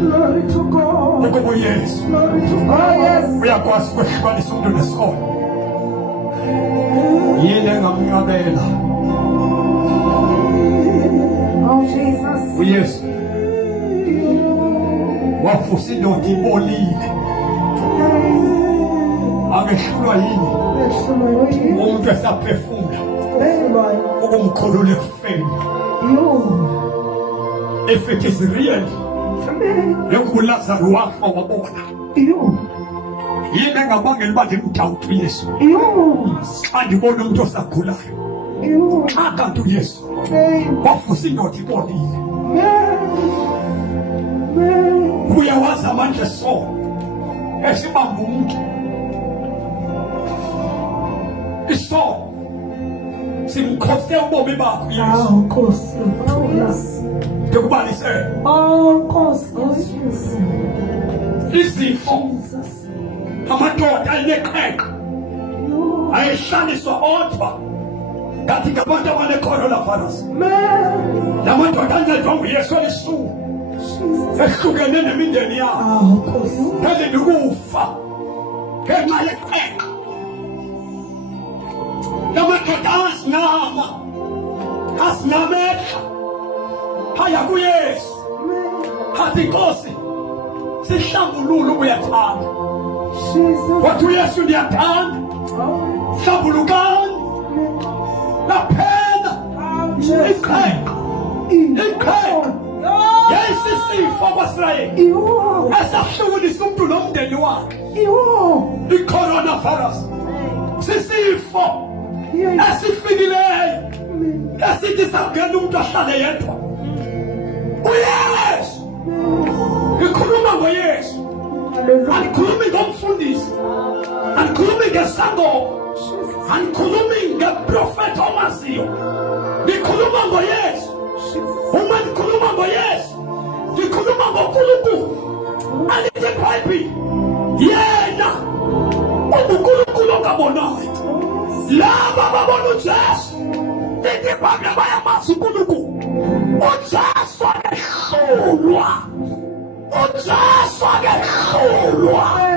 Glory to God. Ukuba uYesu Glory to God. uyakwazi ukwehlukanisa umuntu nesono. Yini engamnqabela? Oh Jesus. uYesu wafusa indoda ibolile. Abehlulwa yini umuntu esaphefumula ukumkhulula ekufeni. If it is real, yokuLazarus wafa wabona. Yini engabangela uba ndimdawuthe uYesu xa ndibona umuntu osagulayo? Xa kanti uYesu wafusa indoda ibolile. Uyawazi amandla esono esibamba umntu. Isono simkhose ubomi bakho Yesu. Nkosi. Oh yes. Ndikubalise Nkosi. izifo amadoda ayineqheqa ayehlaliswa odwa ngathi ngabantu abanecoronavirus. Lamadoda ancedwa nguYesu elisuku ehlukene nemindeni yabo elinde ukufa ngenxa yeqheqa. Lamadoda asinamehla haya kuYesu hathi Nkosi sihlambulule ubuyathanda. Wathi uYesu ndiyathanda, hlambulukani laphela iqheqa yayisisifo kwaSirayeli esahlukisa umuntu nomndeni wakhe. I-coronavirus sisifo esifikileyo esithi sakungena umuntu ahlale yedwa. uYesu, ngikhuluma ngoYesu, angikhulumi ngomfundisi, angikhulumi ngesangoma, angikhulumi ngeprofethi omaziyo. Ngikhuluma ngoYesu. Uma ngikhuluma ngoYesu ngikhuluma ngoNkulunkulu. Alithi iBhayibheli yena uNkulunkulu ongabonayo. Laba ababona uJesu lithi iBhayibheli bayamazi uNkulunkulu. uJesu akehlulwa. uJesu akehlulwa.